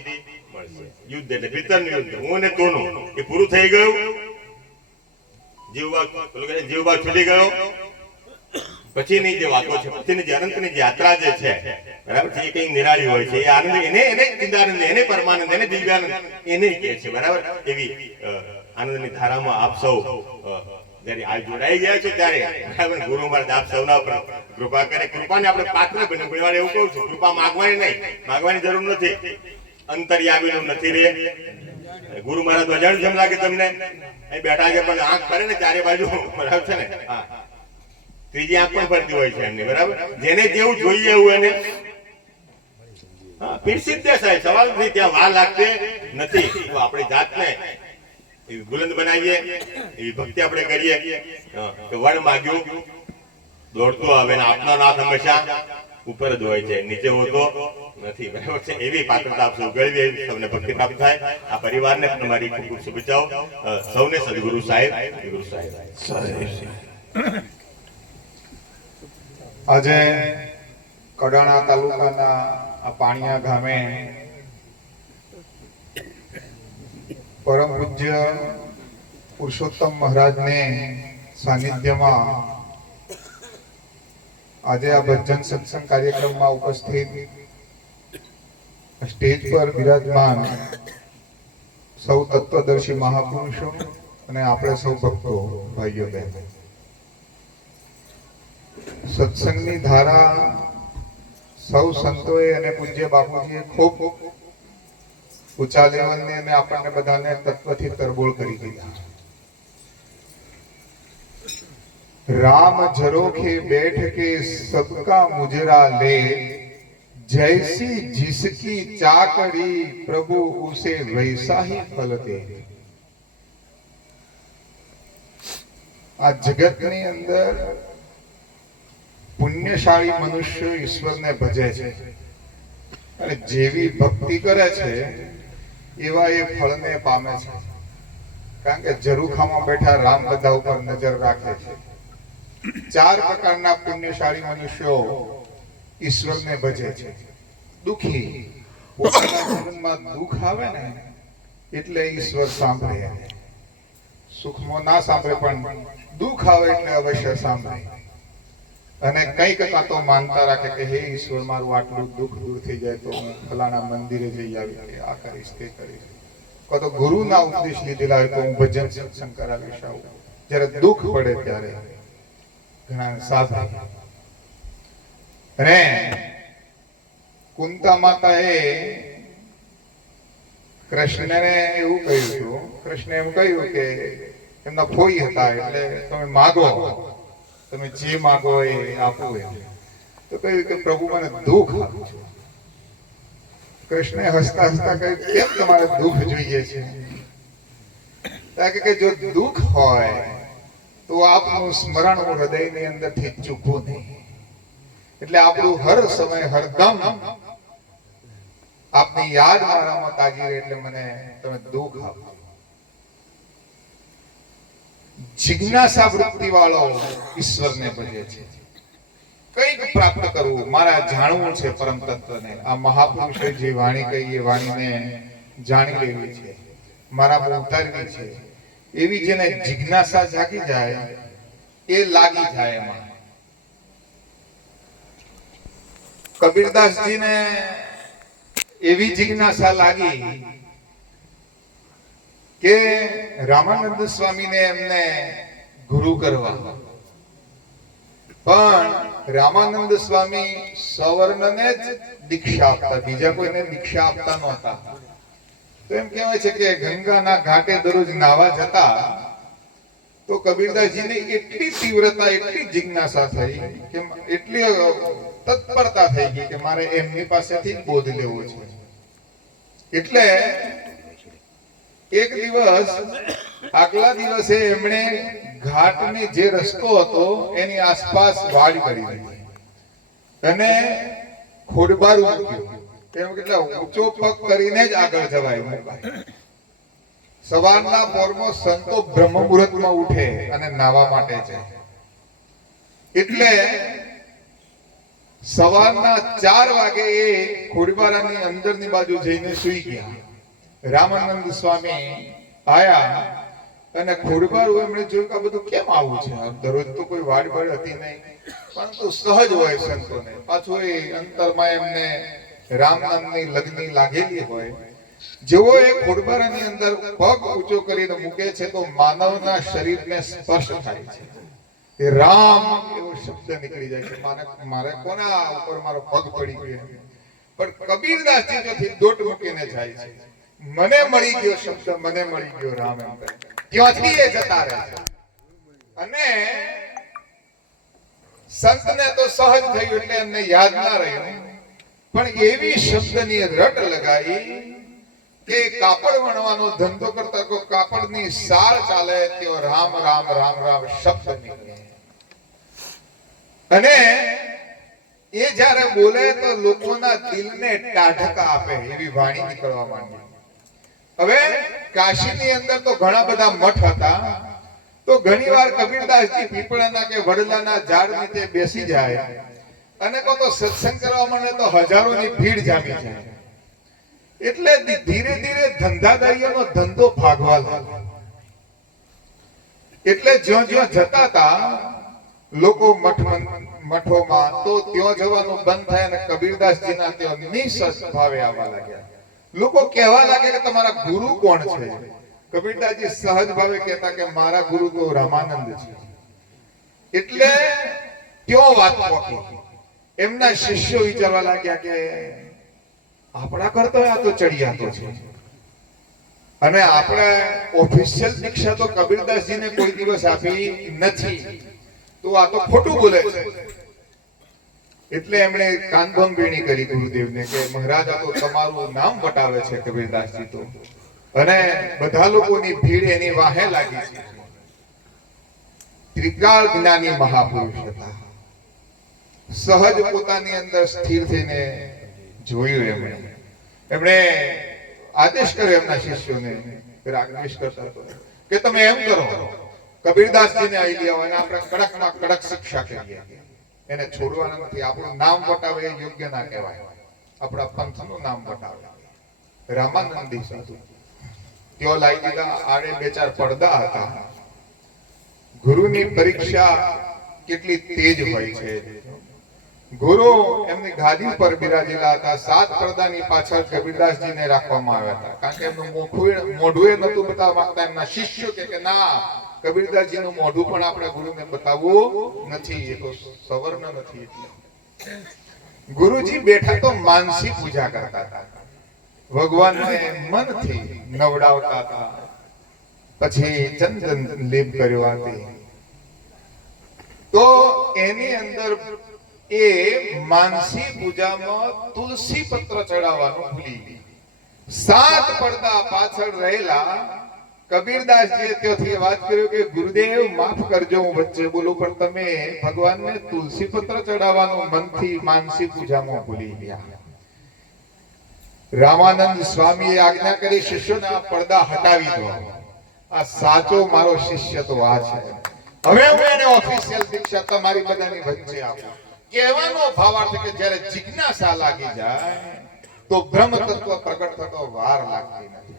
મળશે. યુદ્ધ એટલે ભીતરનું યુદ્ધ, હું અને તુંનું, એ પૂરું થઈ ગયું. જીવભાવ છૂટી ગયો. પછીની જે વાતો છે, પછીની જે અનંતની જે યાત્રા જે છે, બરાબર છે, એ કઈ નિરાળી હોય છે. એ આનંદ એને ચિંતાનંદ, એને પરમાનંદ, એને દિવ્યાનંદ, એને કહે છે. બરાબર. એવી આનંદની ધારામાં આપ સૌ જ્યારે આ જોડાઈ ગયા છો ત્યારે બરાબર ગુરુ મહારાજ આપ સૌના ઉપર કૃપા કરે. કૃપાને આપણે પાત્ર બને. ઘણી વાર એવું કહું છું, કૃપા માંગવાની નહીં, માંગવાની જરૂર નથી. અંતર્યામીનું નથી રે. ગુરુ મહારાજ અજાણ્યું જેમ લાગે તમને, અહીં બેઠા છે પણ આંખ ફરે ને ચારે બાજુ, બરાબર છે ને? હા, ત્રીજી આંખ પણ ફરતી હોય છે એમની. બરાબર. જેને જેવું જોઈએ એવું એને પીરસી જ દે સાહેબ. સવાલ નથી, ત્યાં વાર લાગતી નથી. તો આપણી જાતને એવી બુલંદ બનાવીએ, એવી ભક્તિ આપણે કરીએ કે વણ માગ્યું દોડતું આવે ને આપનો નાથ હંમેશા ઉપર જ હોય છે, નીચે હોતો નથી. બરાબર છે. એવી પાત્રતા આપ સૌ ગળવી, એવી સૌને ભક્તિ પ્રાપ્ત થાય. આ પરિવારને તમારી ખૂબ ખૂબ શુભેચ્છાઓ. સૌને સદગુરુ સાહેબ, ગુરુ સાહેબ. આજે કડાણા તાલુકાના આ પાણિયા ગામે પરમ પૂજ્ય પુરુષોત્તમ મહારાજને સાનિધ્યમાં આજે આ ભજન સત્સંગ કાર્યક્રમમાં ઉપસ્થિત સ્ટેજ પર બિરાજમાન સૌ તત્વદર્શી મહાપુરુષો અને આપણે સૌ ભક્તો ભાઈઓ બહેનો, સત્સંગની ધારા સૌ સંતોએ અને પૂજ્ય બાપુજીએ ખૂબ ઊંચા લેવલની અને આપણને બધાને તત્વથી તરબોળ કરી દીધા. રામ ઝરોખે બેઠ કે સબકા મુજરા લે, जैसी जिसकी चाकड़ी प्रभु उसे वैसा ही फल दे. આ જગતની અંદર પુણ્યશાળી મનુષ્ય ઈશ્વરને ભજે છે અને જેવી ભક્તિ કરે છે એવા એ ફળને પામે છે. કારણ કે ઝરૂખામાં બેઠા રામ બધા ઉપર નજર રાખે છે. 4 પ્રકારના પુણ્યશાળી મનુષ્યો ઈશ્વરને ભજે છે. દુખી, પોતાના જીવનમાં દુઃખ આવે ને એટલે ઈશ્વર સાંભળે. સુખમાં ના સાંભળે પણ દુઃખ આવે એટલે અવશ્ય સાંભળે. અને કંઈક કાં તો માનતા રાખે કે હે ઈશ્વર, મારું આટલું દુઃખ દૂર થઈ જાય તો હું ફલાણા મંદિરે જઈ આવી, આ કરીશ તે કરીશ. કાં તો ગુરુના ઉપદેશ લીધેલા હોય તો હું ભજન સત્સંગ કરાવીશ. આવું જ્યારે દુઃખ પડે ત્યારે ઘણા સાધુ. અને કુંતા માતાએ કૃષ્ણને એવું કહ્યું હતું. કૃષ્ણ એમ કહ્યું કે એમના ફોઈ હતા, એટલે તમે માગો, તમે જે માગો એ આપો. એમ તો કહ્યું કે પ્રભુ મને દુઃખ આપો. કૃષ્ણે હસતા હસતા કહ્યું કેમ તમારે દુઃખ જોઈએ છે? કે જો દુઃખ હોય તો આપનું સ્મરણ હૃદયની અંદરથી ચૂકવું નહીં. એટલે આપણું હર સમય હરદમ આપની યાદ મારામાં તાજી રહે. એટલે મને તમે દુઃખ આપો. જિજ્ઞાસા વૃત્તિ વાળો ઈશ્વરને ભજે છે. કંઈક પ્રાપ્ત કરવું, મારા જાણવું છે પરમ તત્વને. આ મહાપુરુષે જે વાણી કહી એ વાણીને જાણી લેવી છે, મારામાં ઉતારવી છે. એવી જેને જિજ્ઞાસા જાગી જાય એ લાગી જાય એમાં. કબીરદાસજીને એવી જિજ્ઞાસા લાગી કે રામાનંદ સ્વામીને એમને ગુરુ કરવા, પણ રામાનંદ સ્વામી સવર્ણને જ દીક્ષા આપતા, બીજા કોઈને દીક્ષા આપતા નહોતા. તો એમ કહેવાય છે કે ગંગાના ઘાટે દરરોજ નાવા જતા તો કબીરદાસજીને એટલી તીવ્રતા, એટલી જિજ્ઞાસા થઈ કે એટલી તત્પરતા થઈ ગઈ કે મારે એમની પાસેથી જ બોધ લેવો છે. એટલે એક દિવસ આગલા દિવસે એમણે ઘાટની જે રસ્તો હતો એની આસપાસ વાડ કરી દીધી અને ખોડબારું મૂક્યું. એમ કેટલા ઊંચો પગ કરીને જ આગળ જવાય. સવારના પોરમાં સંતો બ્રહ્મ મુહૂર્તમાં ઉઠે અને નાવા માટે જાય. એટલે સવારના 4 વાગે એ ખોડબારાની અંદરની બાજુ જઈને સૂઈ ગયા. રામાનંદ સ્વામી આયા અને ખોડબારું એમણે જોયું કે આ બધું કેમ આવું છે, દરરોજ તો કોઈ વાડ હતી નહીં, પરંતુ સહજ હોય સંતોને. પાછું એ અંતરમાં એમને રામ નામની લગ્ની લાગેલી હોય. જેવો એ ખોડબારાની અંદર પગ ઊંચો કરીને મૂકે છે તો માનવના શરીરને સ્પર્શ થાય છે. એ રામ એવો શબ્દ નીકળી જાય છે. મારે કોના ઉપર મારો પગ પડી ગયો, પણ કબીરદાસજી જોથી દોટ મૂકીને જાય છે. મને મળી ગયો શબ્દ, મને મળી ગયો રામ, એમ ત્યાંથી એ જતા રહે છે. અને સંતને તો સહજ થયું એટલે એમને યાદ ના રહ્યું, પણ એવી શબ્દની રટ લગાઈ કે કાપડ વણવાનો ધંધો કરતા કોઈ કાપડની સાળ ચાલે તેઓ રામ રામ રામ રામ શબ્દ નીકળે. અને એ જ્યારે બોલે તો લોકોના દિલને ટાઢકા આપે એવી વાણી નીકળવા માંડી. હવે કાશીની અંદર તો ઘણા બધા મઠ હતા, તો ઘણીવાર કબીરદાસજી પીપળાના કે વડલાના ઝાડ નીચે બેસી જાય અને તો સત્સંગ કરવા માંડે તો હજારોની ભીડ જામી જાય. એટલે ધીરે ધીરે ધંધાદારીઓનો ધંધો ભાગવા લાગ્યો. એટલે જ્યાં જ્યાં જતા હતા લોકો મઠોમાં, તો ત્યાં જવાનું બંધ થાય અને કબીરદાસજીના ત્યાં નિસદભાવે આવવા લાગ્યા. લોકો કહેવા લાગે કે તમારા ગુરુ કોણ છે? કબીરદાસજી સહજ ભાવે કહેતા કે મારા ગુરુ તો રામાનંદ છે. એટલે ત્યાં વાત પહોંચી. એમના શિષ્યો વિચારવા લાગ્યા કે આપણા કરતો આ તો ચડિયાતો છે, અને આપણે ઓફિશિયલ દીક્ષા તો કબીરદાસજીને કોઈ દિવસ આપી નથી, તો આ તો ખોટું બોલે છે. એટલે એમણે કાનભંગીણી કરી ગુરુદેવને કે મહારાજ આ તો તમારું નામ વટાવે છે કબીરદાસજી તો, અને બધા લોકોની ભીડ એની વાહે લાગી છે. ત્રિકાળ જ્ઞાની મહાપુરુષ હતા. સહજ પોતાની અંદર સ્થિર થઈને જોયું. એમણે આદેશ કર્યો એમના શિષ્યોને, આદેશ કરતા હતો કે તમે એમ કરો, કબીરદાસજીને અહીં લઈ આવો અને આપણે કડકમાં કડક શિક્ષા કરીએ. એને છોડવાના નથી. આપણું નામ વટાવે એ યોગ્ય ના કહેવાય. આપણા પંથનું નામ વટાવે. રામાનંદી સાધુ ત્યાં લાવી દીધા. આડે 2-4 પડદા હતા. ગુરુની પરીક્ષા કેટલી તેજ હોય છે. ગુરુ એમની ગાદી પર બિરાજેલા હતા. 7 પડદાની પાછળ કબીરદાસજીને રાખવામાં આવ્યા હતા, કારણ કે એમનું મોઢું નતું બતાવવા માંગતા. એમના શિષ્યો કે ના, કબીરદાસજીનું મોઢું પણ આપણે ગુરુને બતાવવું નથી, એ તો સવર્ણ નથી. એટલે ગુરુજી બેઠા તો માનસી પૂજા કરતા હતા. ભગવાનને મનથી નવડાવતા હતા. પછી ચંદન લેપ કર્યો હતી. તો એની અંદર એ માનસી પૂજામાં તુલસી પત્ર ચડાવવાનું ભૂલી ગઈ. 7 પડદા પાછળ રહેલા કબીરદાસજીએ ત્યાંથી વાત કર્યું કે ગુરુદેવ માફ કરજો, હું વચ્ચે બોલું, પણ તમે ભગવાનને તુલસી પત્ર ચડાવવાનું મનથી માનસી પૂજામાં ભૂલી ગયા. રામાનંદ સ્વામીએ આજ્ઞા કરી શિષ્યોને આ પડદા હટાવી દો. આ સાચો મારો શિષ્ય તો આ છે. હવે હું એને ઓફિશિયલ દીક્ષા તમારી બધાની વચ્ચે આપું. કહેવાનો ભાવાર્થ કે જ્યારે જિજ્ઞાસા લાગી જાય તો બ્રહ્મ તત્વ પ્રગટ થતો વાર લાગતી નથી.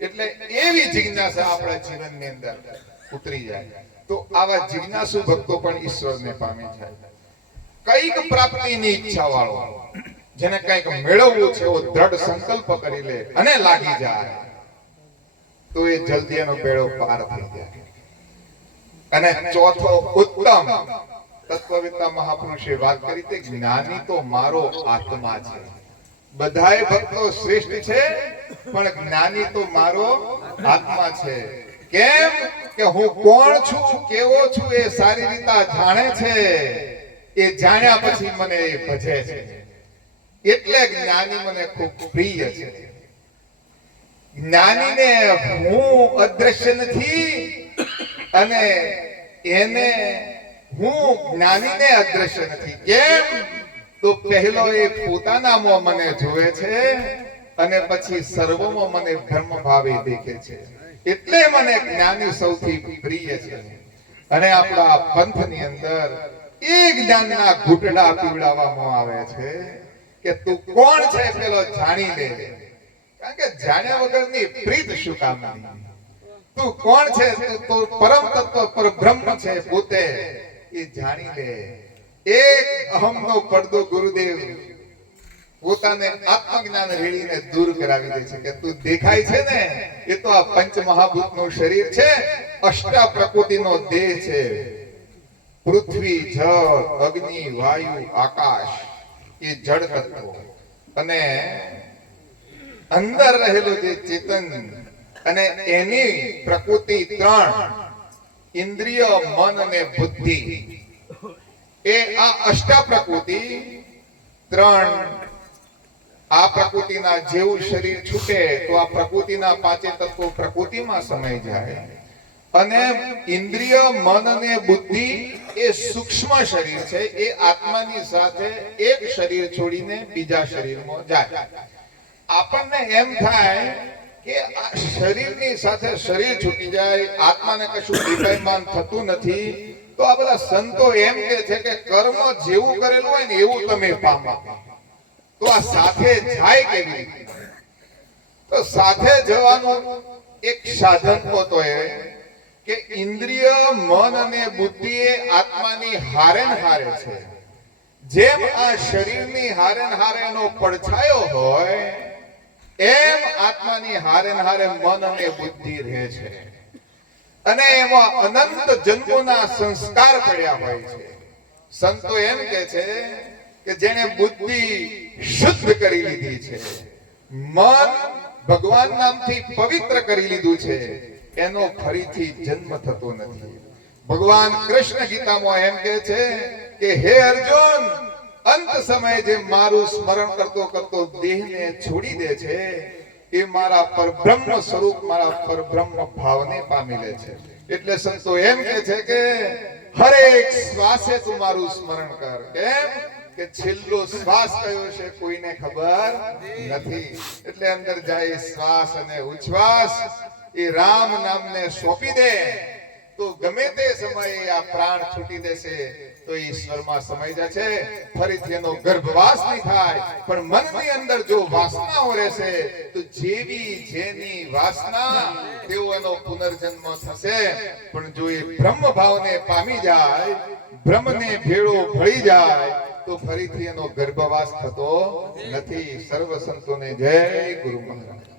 એટલે એવી જિજ્ઞાસા આપણા જીવનની અંદર ઉતરી જાય તો આવા જિજ્ઞાસુ ભક્તો પણ ઈશ્વરને પામી જાય. કઈક પ્રાપ્તિની ઈચ્છા વાળો, જેને કઈક મેળવવું છે એવો દ્રઢ સંકલ્પ કરી લે અને લાગી જાય તો એ જલ્દી એનો બેડો પાર થઈ જાય. અને ચોથો ઉત્તમ તત્વવેત્તા મહાપુરુષે વાત કરી તે જ્ઞાની તો મારો આત્મા છે. બધાય ભક્તો શ્રેષ્ઠ છે પણ જ્ઞાની તો મારો આત્મા છે. કેમ કે હું કોણ છું, કેવો છું એ સારી રીતે જાણે છે. એ જાણ્યા પછી મને એ ભજે છે. એટલે જ્ઞાની મને ખૂબ પ્રિય છે. જ્ઞાનીને હું અદ્રશ્ય નથી અને એને હું જ્ઞાનીને અદ્રશ્ય નથી. કેમ તો પહેલો એ પોતાનામાં મને જુએ છે અને પછી સર્વમાં મને બ્રહ્મ ભાવે દેખે છે. એટલે મને જ્ઞાની સૌથી પ્રિય છે. અને આપણા પંથની અંદર એ જ્ઞાનના ઘૂંટડા પીવડાવવામાં આવે છે કે તું કોણ છે પેલો જાણી લે. કારણ કે જાણ્યા વગરની પ્રીત શું કામની? તું કોણ છે? તું પરમ તત્વ પરબ્રહ્મ છે પોતે, એ જાણી લે. એક અહમનો પડદો ગુરુદેવ પોતાને આત્મજ્ઞાન રેડીને દૂર કરાવી દે છે કે તું દેખાય છે ને એ તો આ પંચ મહાભૂતનું શરીર છે, અષ્ટા પ્રકૃતિનો દેહ છે. પૃથ્વી, જળ, અગ્નિ, વાયુ, આકાશ એ જળ તત્વો અને અંદર રહેલું જે ચેતન અને એની પ્રકૃતિ ત્રણ, ઇન્દ્રિય, મન અને બુદ્ધિ, એ આ અષ્ટા પ્રકૃતિ ત્રણ. આ પ્રકૃતિના જેવું શરીર છૂટે તો આ પ્રકૃતિના પાંચે તત્વો પ્રકૃતિમાં સમાઈ જાય. અને ઇન્દ્રિય, મન અને બુદ્ધિ એ સૂક્ષ્મ શરીર છે, એ આત્માની સાથે એક શરીર છોડીને બીજા શરીરમાં જાય. આપણને એમ થાય કે આ શરીરની સાથે શરીર છૂટી જાય, આત્માને કશું દેખાયમાન થતું નથી. તો આ બધા સંતો એમ કહે છે કે કર્મ જેવું કરેલું હોય ને એવું તમે પામો. તો આ સાથે જાય કેવી રીતે? તો સાથે જવાનું એક સાધન તો એ કે ઇન્દ્રિય, મન અને બુદ્ધિ એ આત્માની હારેન હારે છે. જેમ આ શરીરની હારેન હારે એનો પડછાયો હોય એમ આત્માની હારેન હારે મન અને બુદ્ધિ રહે છે. અને એમાં અનંત જન્મોના સંસ્કાર પડ્યા હોય છે. સંતો એમ કે છે કે જેને બુદ્ધિ શુદ્ધ કરી લીધી છે, મન ભગવાન નામથી પવિત્ર કરી લીધું છે, એનો ફરીથી જન્મ થતો નથી. ભગવાન કૃષ્ણ ગીતામાં એમ કહે છે કે હે અર્જુન, અંત સમયે જે મારું સ્મરણ કરતો કરતો દેહને છોડી દે છે એ મારા પરબ્રહ્મ સ્વરૂપ, મારા પરબ્રહ્મ ભાવને પામી લે છે. એટલે સંતો એમ કહે છે કે હરેક શ્વાસે તું મારું સ્મરણ કર. કેમ કે છેલ્લો શ્વાસ કયો છે કોઈને ખબર નથી. એટલે અંદર જાય શ્વાસ અને ઉચ્છ્વાસ એ રામ નામને સોંપી દે તો ગમે તે સમયે આ પ્રાણ છૂટી દેશે તો ઈશ્વરમાં સમાઈ જાય છે. ફરીથી એનો ગર્ભવાસ નહીં થાય. પણ મનની અંદર જો વાસનાઓ રહેશે તો જેવી જેની વાસના તેવો એનો પુનર્જન્મ થશે. પણ જો એ બ્રહ્મ ભાવને પામી જાય, બ્રહ્મને ભેળો ભળી જાય તો ફરીથી એનો ગર્ભવાસ થતો નથી. સર્વ સંતોને જય ગુરુ મહારાજ.